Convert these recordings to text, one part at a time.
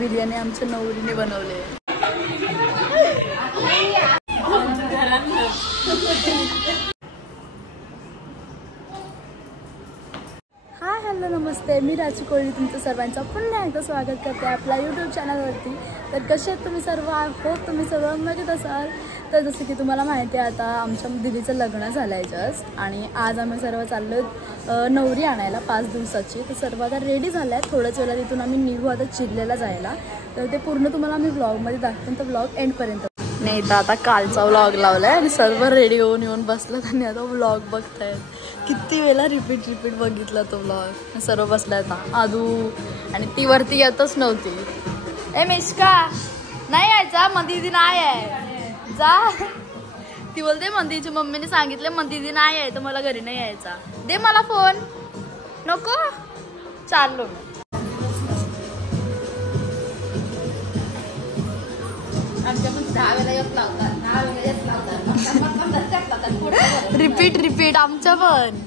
बिर्याणी आमच्या नवरीने बनवली आहे. हाय हॅलो नमस्ते, मी राजू कोळी तुमचं सर्वांचं पुन्हा एकदा स्वागत करते आपल्या यूट्यूब चॅनलवरती. तर कसे आहेत तुम्ही सर्व? होप तुम्ही सर्व मजेत असाल. तर जसं की तुम्हाला माहिती आहे आता आमच्या दिदीचं लग्न झालं आहे जस्ट, आणि आज आम्ही सर्व चाललो नवरी आणायला 5 दिवसाची. तर सर्व आता रेडी झालं आहे. थोड्याच वेळा तिथून आम्ही निघू आता चिरलेला जायला. तर ते पूर्ण तुम्हाला आम्ही व्लॉगमध्ये दाखवेन, तर व्लॉग एंडपर्यंत. नाही तर आता कालचा व्लॉग लावला आहे आणि सर्व रेडी होऊन येऊन बसलं आणि आता व्लॉग बघतायत. किती वेळा रिपीट बघितला तो व्लॉग. सर्व बसलाय ना आदू, आणि ती वरती येतच नव्हती. ए मिश्का नाही यायचा, मंदिदी नाही आहे जा. ती बोलते मंदिरची मम्मीने सांगितले मंदिदी नाही आहे तर मला घरी नाही यायचा. दे मला फोन. नको चाललो मी. रिपीट आमच्या पण.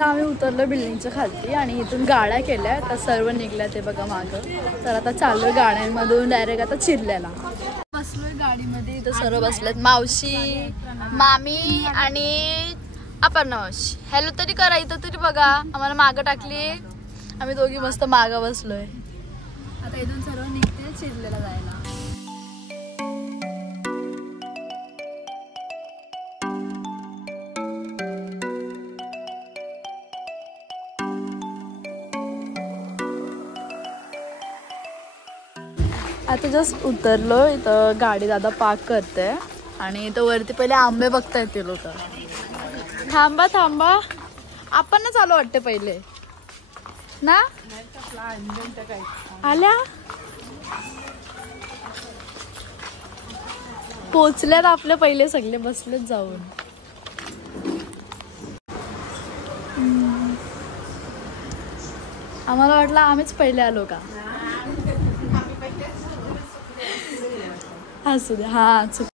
आम्ही उतरलो बिल्डिंगच्या खालती आणि इथून गाड्या केल्या. तर सर्व निघल्या ते बघा मागं. तर आता चाललोय गाड्यांमधून डायरेक्ट आता चिरल्याला. बसलोय गाडीमध्ये. इथं सर्व बसलेत, मावशी, मामी आणि अपर्णा मावशी. हॅलो तरी करा, इथं तरी बघा. आम्हाला मागं टाकली, आम्ही दोघी मस्त मागं बसलोय. आता इथून सर्व निघते चिरलेला जायला. आता जस्ट उतरलो. इथं गाडी दादा पार्क करते आणि इथं वरती पहिले आंबे बघतायत ते लोक. थांबा आपण ना चालू वाटते पहिले ना. आल्या पोचल्यात आपले पहिले सगळे बसलेत जाऊन. आम्हाला वाटलं आम्हीच पहिले आलो का. असू दे. हा चुक.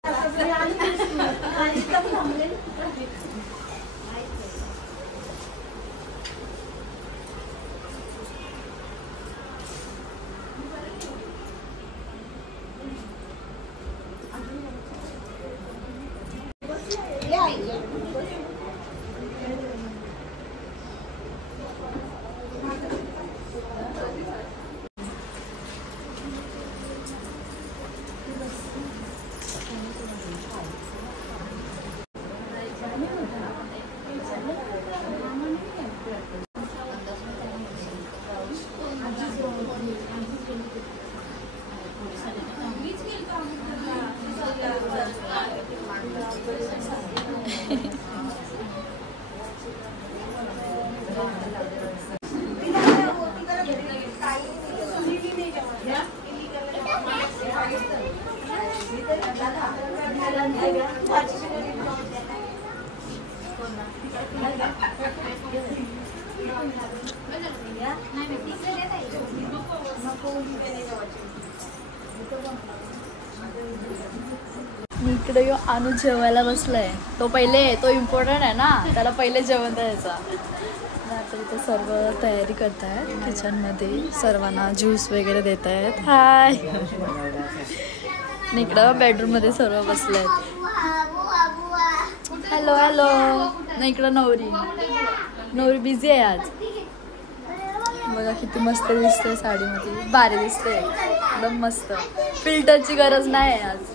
इकडे यो अनु जेवायला बसलाय. तो पहिले, तो इम्पॉर्टंट आहे ना, त्याला पहिले जेवण द्यायचा. आता इथे सर्व तयारी करतायत किचनमध्ये. सर्वांना ज्यूस वगैरे देत आहेत. हाय. इकडं बेडरूममध्ये सर्व बसले आहेत. हॅलो. नाही इकडं नवरी बिझी आहे आज. बघा किती मस्त दिसते साडीमध्ये. भारी दिसते एकदम मस्त. फिल्टरची गरज नाही आहे आज.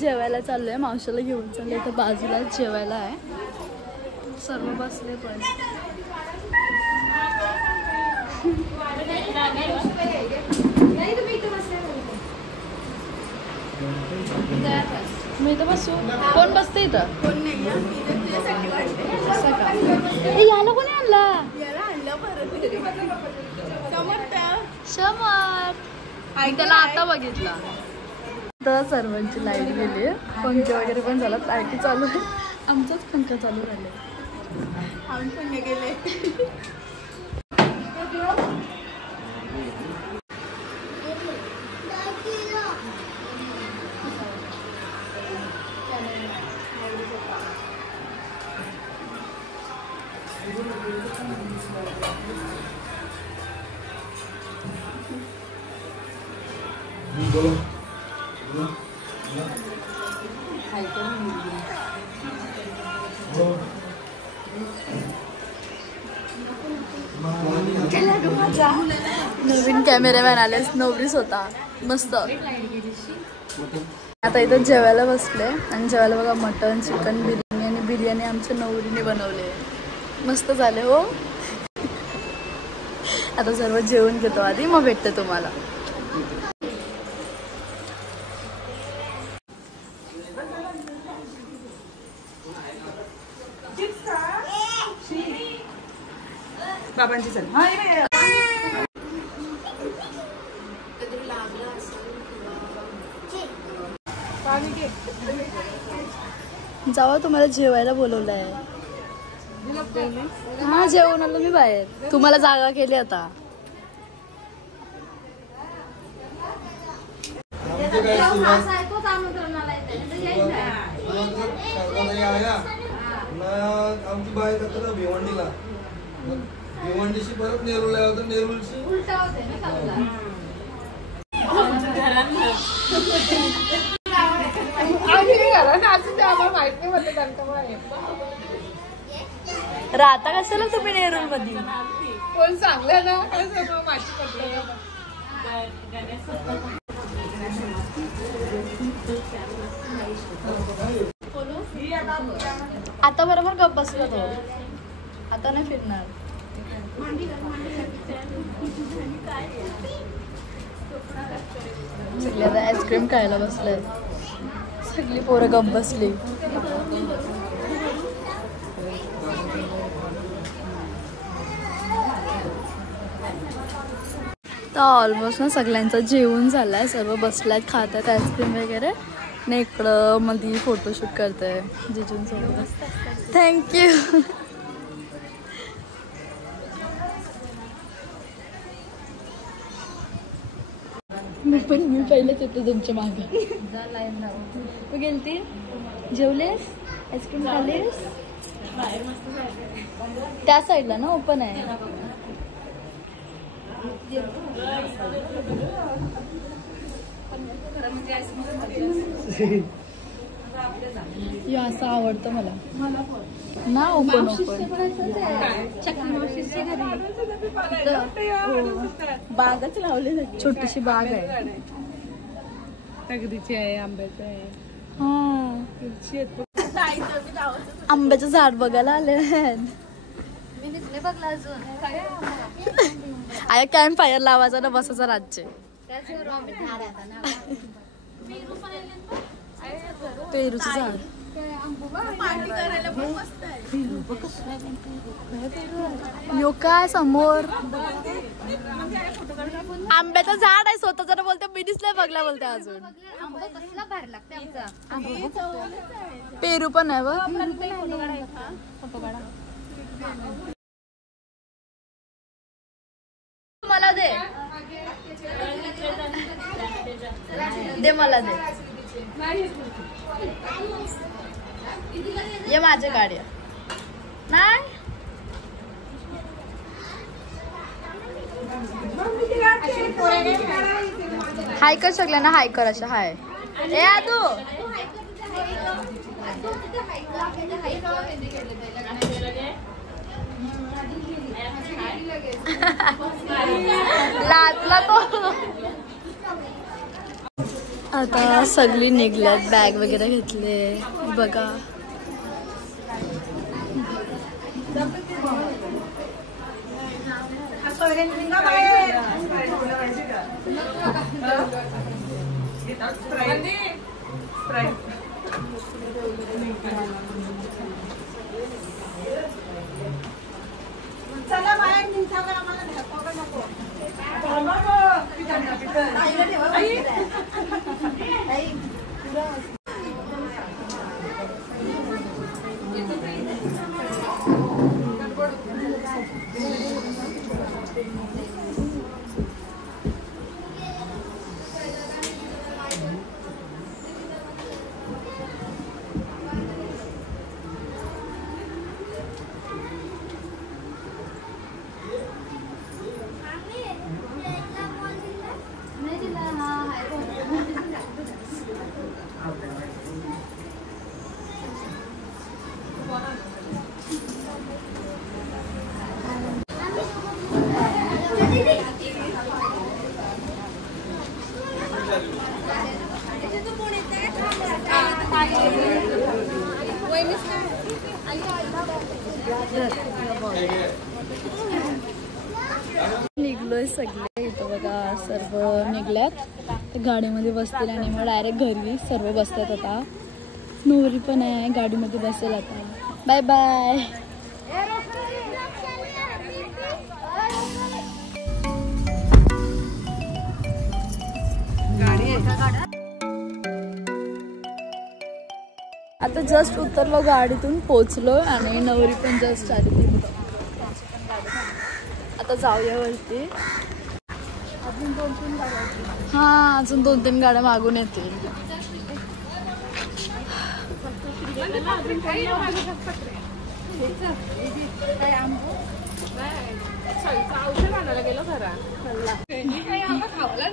जेवायला चाललोय, मावशीला घेऊन चाललोय. तर बाजूला जेवायला आहे. सर्व बसले पण. मी इथं बसू. कोण बसते इथं? याला कोणी आणला? समर. त्याला आता बघितला. तर सर्वांची लाईट गेली, पंखे वगैरे पण झाला, लाईटी चालू आहे. आमचंच पंख चालू राहिले. आम्ही पण गेले. नवीन कॅमेरामॅन आले, नवरीच होता मस्त. आता इथं जेवायला बसले आणि जेवायला बघा मटन, चिकन, बिर्याणी आणि बिर्याणी आमच्या नवरीने बनवले. मस्त झाले हो. आता सर्व जेवण घेतो आधी, मग भेटते तुम्हाला. बाबांची चल. जावा, तुम्हाला जेवायला बोलवलं आहे. हा, जेवण आलो मी बाहेर. तुम्हाला जागा केली आता. आमची बाहेर जातो भिवंडीला, भिवंडीशी परत नेरूळला होतं, नेरूळशी उलटा होते ना. राहता कशाला तुम्ही नेरूळ मध्ये? कोण चांगलं ना माझी. आता बरोबर गप बसला तो. आता नाही फिरणार. सगळे आता आईस्क्रीम खायला बसले. सगळी पोरं गप बसली. तर ऑलमोस्ट ना सगळ्यांचं जेवण झालंय. सर्व बसल्यात, खात आहेत आईस्क्रीम वगैरे. नाही इकडं मध्ये फोटोशूट करतोय जिजूंसोबत. थँक्यू. मी पहिलेच येतो तुमच्या मागे. तू गेलती, जेवलेस, आईस्क्रीम खाल्लीस? त्या साईडला ना ओपन आहे. असं आवडतं मला ना. ओपन बागच लावले. छोटीशी बाग आहे. तगरीची आहे, आंब्याचं आहे. आंब्याचं झाड बघायला आले आहेत. आया कॅम्प फायर लावायचा ना, बसायचा राज्य. पेरूचं झाड. यो काय समोर आंब्याचं झाड आहे. स्वतः जरा बोलते मी दिसलंय बघला बोलते. अजून पेरू पण आहे बघ. मला दे दे, मला दे. ये माझ्या गाड्या नाही. हाय कर सगळ्यांना, हाय कर. अशा हाय. ए आदू, लाजला तो. आता सगळी निघल्यात, बॅग वगैरे घेतले बघा. चला बाहेर निघावं, आम्हाला नको नको. निघलोय सगळे इथं बघा, सर्व निघल्यात गाडीमध्ये बसतील आणि मग डायरेक्ट घरी सर्व बसतात. आता नवरी पण आहे गाडीमध्ये बसेल आता. Bye bye. आता जस्ट उतरलो गाडीतून, पोचलो आणि नवरी पण जस्ट आली ती. आता जाऊया वरती. अजून 2-3 गाड्या. हा, अजून 2-3 गाड्या मागून येतील. औषध आणायला गेलो खरा खावायला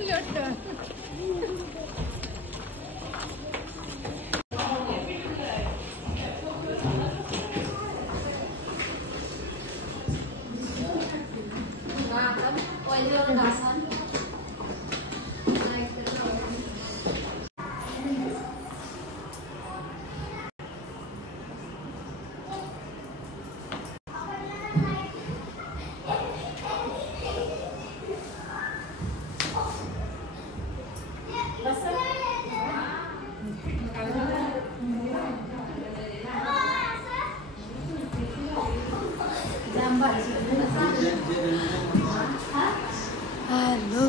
हॅलो.